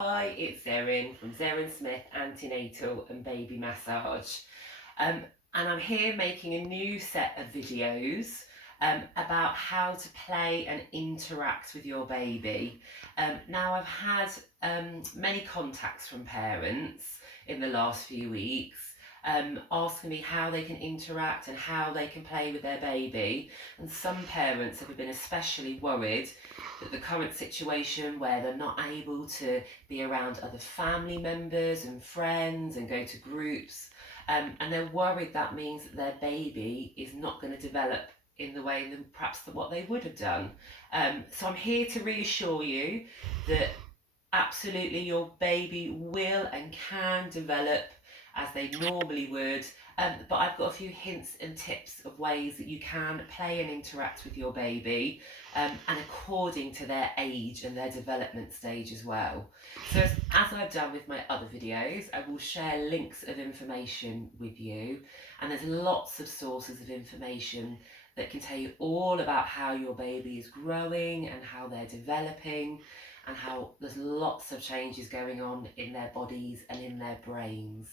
Hi, it's Erin from Zerin Smith Antenatal and Baby Massage. And I'm here making a new set of videos about how to play and interact with your baby. Now, I've had many contacts from parents in the last few weeks asking me how they can interact and how they can play with their baby. And some parents have been especially worried that the current situation where they're not able to be around other family members and friends and go to groups. And they're worried that means that their baby is not going to develop in the way that perhaps what they would have done. So I'm here to reassure you that absolutely your baby will and can develop as they normally would. But I've got a few hints and tips of ways that you can play and interact with your baby, and according to their age and their development stage as well. So as I've done with my other videos, I will share links of information with you, and there's lots of sources of information that can tell you all about how your baby is growing and how they're developing, and how there's lots of changes going on in their bodies and in their brains.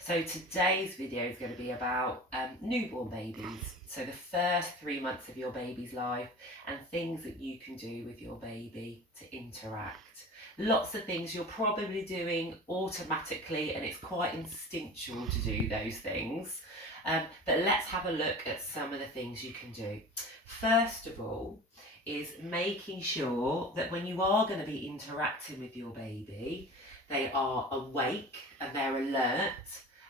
So today's video is going to be about newborn babies. So the first 3 months of your baby's life and things that you can do with your baby to interact. Lots of things you're probably doing automatically, and it's quite instinctual to do those things. But let's have a look at some of the things you can do. First of all, is making sure that when you are going to be interacting with your baby, they are awake and they're alert,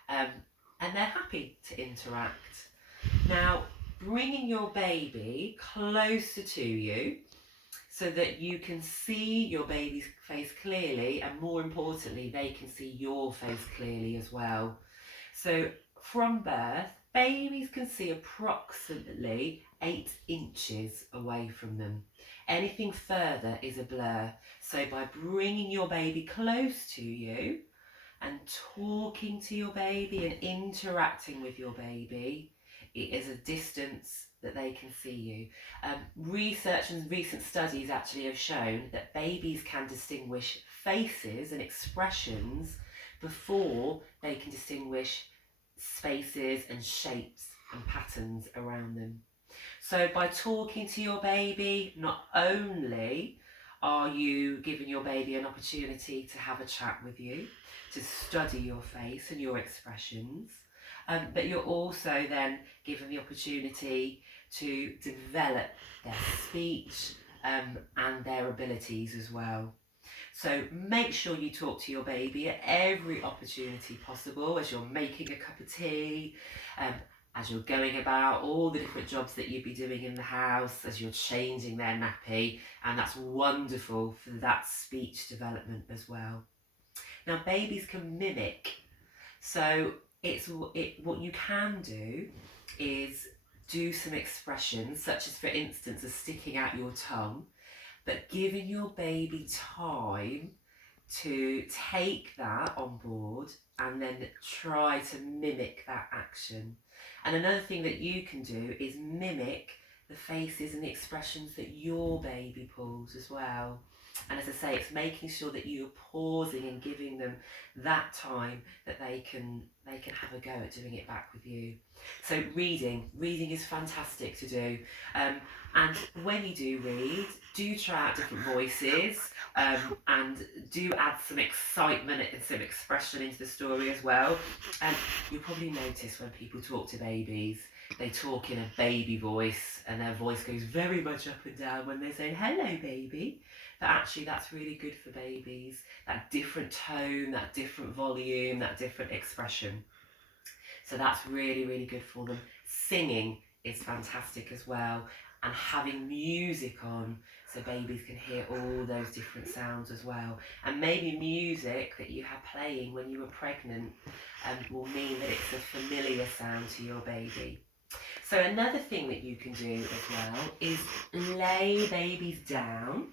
and they're happy to interact. Now, bringing your baby closer to you so that you can see your baby's face clearly, and more importantly, they can see your face clearly as well. So from birth, babies can see approximately 8 inches away from them. Anything further is a blur. So by bringing your baby close to you and talking to your baby and interacting with your baby, it is a distance that they can see you. Research and recent studies actually have shown that babies can distinguish faces and expressions before they can distinguish spaces and shapes and patterns around them. So by talking to your baby, not only are you giving your baby an opportunity to have a chat with you, to study your face and your expressions, but you're also then given the opportunity to develop their speech and their abilities as well. So make sure you talk to your baby at every opportunity possible, as you're making a cup of tea, as you're going about all the different jobs that you'd be doing in the house, as you're changing their nappy, and that's wonderful for that speech development as well. Now, babies can mimic, so what you can do is do some expressions, such as, for instance, as sticking out your tongue, but giving your baby time to take that on board and then try to mimic that action. And another thing that you can do is mimic the faces and the expressions that your baby pulls as well. And as I say, it's making sure that you're pausing and giving them that time that they can have a go at doing it back with you. So reading is fantastic to do, and when you do read, do try out different voices, and do add some excitement and some expression into the story as well. And you'll probably notice when people talk to babies, they talk in a baby voice, and their voice goes very much up and down when they say hello baby. But actually that's really good for babies, that different tone, that different volume, that different expression. So that's really, really good for them. Singing is fantastic as well, and having music on so babies can hear all those different sounds as well. And maybe music that you had playing when you were pregnant will mean that it's a familiar sound to your baby. So another thing that you can do as well is lay babies down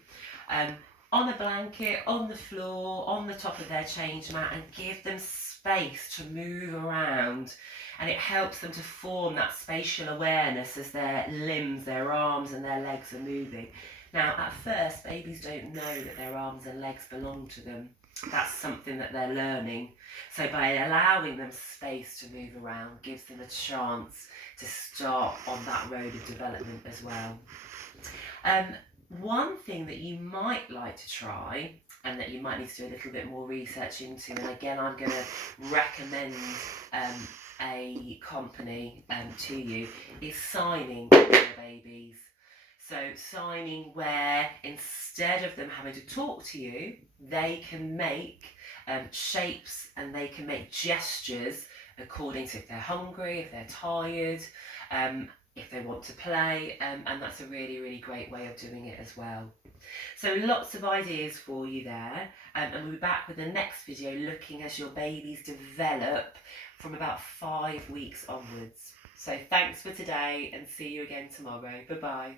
on a blanket, on the floor, on the top of their change mat, and give them space to move around. And it helps them to form that spatial awareness as their limbs, their arms and their legs are moving. Now, at first, babies don't know that their arms and legs belong to them. that's something that they're learning. So by allowing them space to move around gives them a chance to start on that road of development as well. One thing that you might like to try, and that you might need to do a little bit more research into, and again I'm going to recommend a company to you, is signing for your babies. So signing where instead of them having to talk to you, they can make shapes and they can make gestures according to if they're hungry, if they're tired, if they want to play, and that's a really, really great way of doing it as well. So lots of ideas for you there, and we'll be back with the next video looking as your babies develop from about 5 weeks onwards. So thanks for today and see you again tomorrow. Bye bye.